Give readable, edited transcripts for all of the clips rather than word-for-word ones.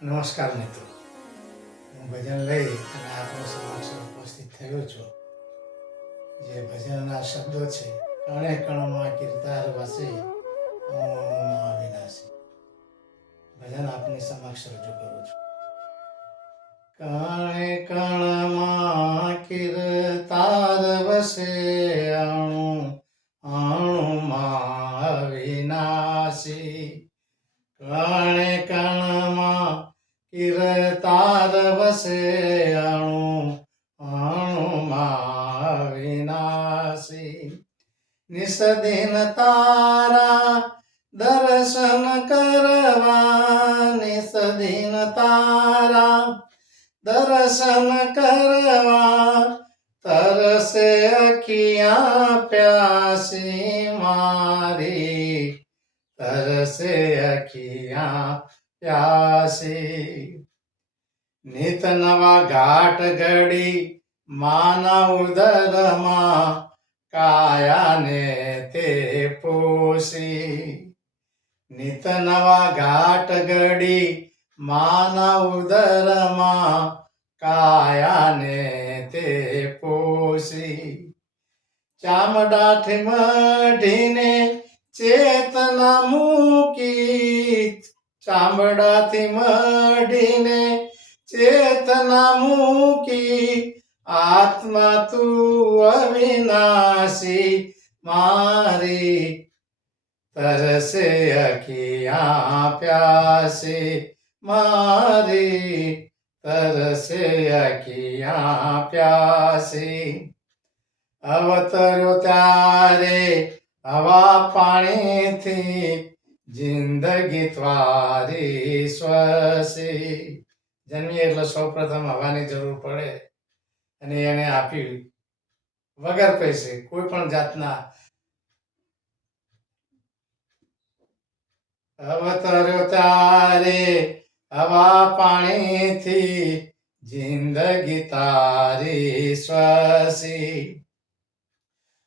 નમસ્કાર મિત્રો, હું ભજન લઈ અને આપનો સમક્ષ ઉપસ્થિત થયો છું. જે ભજનના શબ્દો છે, કણે કણમાં કીર્તાર વસે અવિનાશી. ભજન આપની સમક્ષ રજૂ કરું છું. કણે કણમાં કીર્તાર વસે અણુ અણુમાં અવિનાશી. કણે કણમાં કીર્તાર વસે અણુ અણુમાં વિનાશી. નિસદિન તારા દર્શન કરવા, નિસદિન તારા દર્શન કરવા, તરસે અખિયા પ્યાસી મારી, તરસે અખિયા પ્યાસી. નિત નવા ઘાટ ઘડી માના ઉદરમાં, કાયાને તે પોષી. નિત નવા ઘાટ ઘડી માના ઉદરમાં, કાયાને તે પોષી. ચામડાથી મઢીને ચેતના મૂકી, ચામડાથી મઢીને ચેતના મૂકી, આત્મા તું અવિનાશી મારી, તરસે અખિયા પ્યાસી મારી, તરસે અખિયા પ્યાસી. અવતર્યો ત્યારે હવા પાણીથી, જિંદગી ત્વારી સ્વસી. જન્મીએ એટલે સૌ પ્રથમ હવાની જરૂર પડે અને એને આપી વગર પૈસે કોઈ પણ જાતના. અવતર્યો ત્યારે હવા પાણીથી, જિંદગી તારી સ્વસી.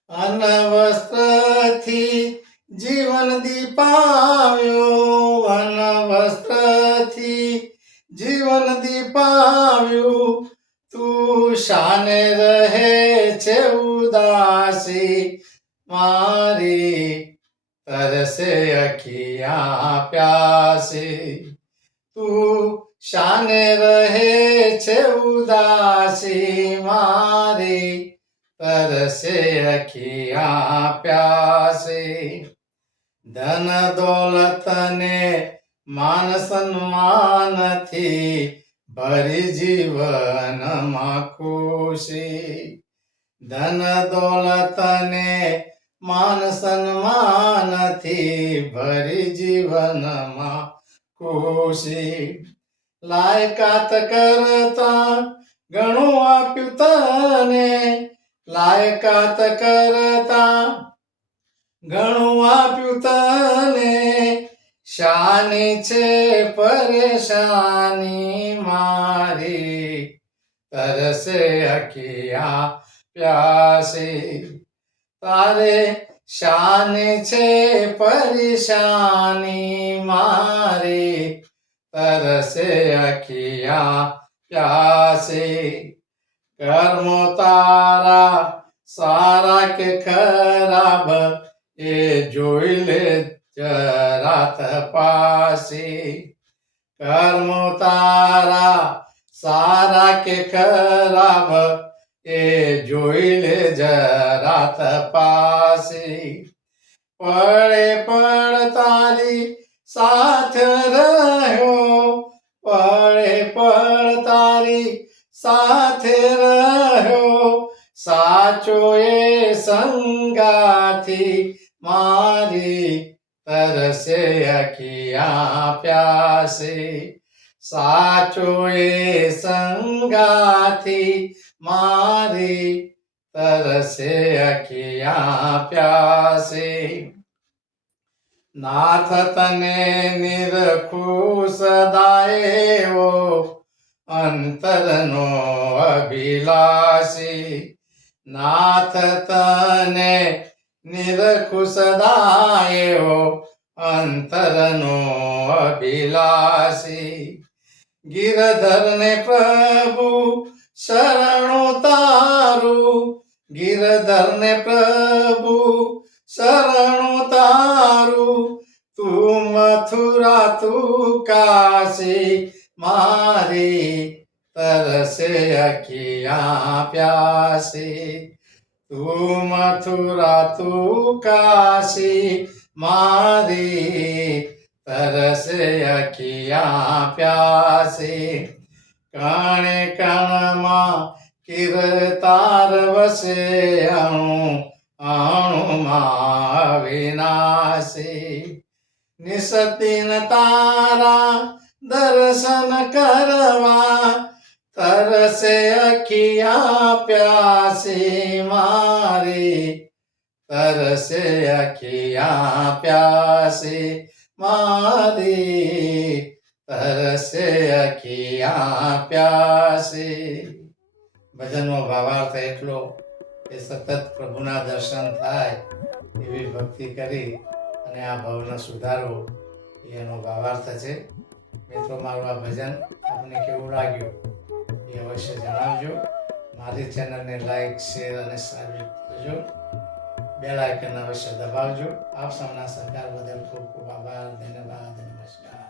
અન્ન વસ્ત્રથી જીવન દીપાવ્યું, અન્ન વસ્ત્રથી જીવન દીપાવ્યું, તું શાને રહે છે ઉદાસી મારી, તરસે અખિયા પ્યાસી. તું શાને રહે છે ઉદાસી મારી, તરસે અખિયા પ્યાસી. ધન દોલતને માન સન્માનથી, ભરી જીવનમાં ખુશી. ધન દોલતને માન સન્માનથી, ભરી જીવનમાં ખુશી. લાયકાત કરતા ઘણું આપ્યું તને, લાયકાત કરતા ઘણું આપ્યું તને, શાની છે પરેશાની મારી, તરસે અખિયા પ્યાસી. તારે શાની છે પરેશાની મારી, તરસે અખિયા પ્યાસી. કર્મો તારા સારા કે ખરાબ, એ જોઈ લે જરા તપાસી. કર્મો તારા સારા કે ખરાબ, એ જોઈ લે જરા તપાસી. પળે પળ તારી સાથ રહ્યો, પળે પળ તારી સાથે રહ્યો, સાચો એ સંગાથી મારી, તરસે અખિયા પ્યાસી. સાચો એ સંગાથી મારી, તરસે અખિયા પ્યાસી. નાથ તને નિરખું સદાએવો, અંતરનો અભિલાષી. નાથ તને નિરખું સદાએવો, અંતરનો અભિલાષી. ગિરધરને પ્રભુ શરણું તારું, ગિરધરને પ્રભુ શરણું તારું, તું મથુરા તું કાશી મારી, તરસે અખિયા પ્યાસી, તું મથુરા તું કાશી મારી, તરસે અખિયા પ્યાસી, કણે કણમાં કીર્તાર વસે, અણુ અણુમાં વિનાશી, નિસતીન તારા દર્શન કરવા, તરસે અખિયા પ્યાસી મારી, તરસે અખિયા પ્યાસી મારી, તરસે અખિયા પ્યાસી. ભજનનો ભાવાર્થ એટલો કે સતત પ્રભુના દર્શન થાય એવી ભક્તિ કરી અને આ ભાવને સુધારવો એનો ભાવાર્થ છે. મિત્રો, મારું આ ભજન આપને કેવું લાગ્યું એ અવશ્ય જણાવજો. મારી ચેનલને લાઈક, શેર અને સબસ્ક્રાઇબ કરજો. બેલ આઇકન અવશ્ય દબાવજો. આપ સૌના સહકાર બદલ ખૂબ ખૂબ આભાર. ધન્યવાદ. નમસ્કાર.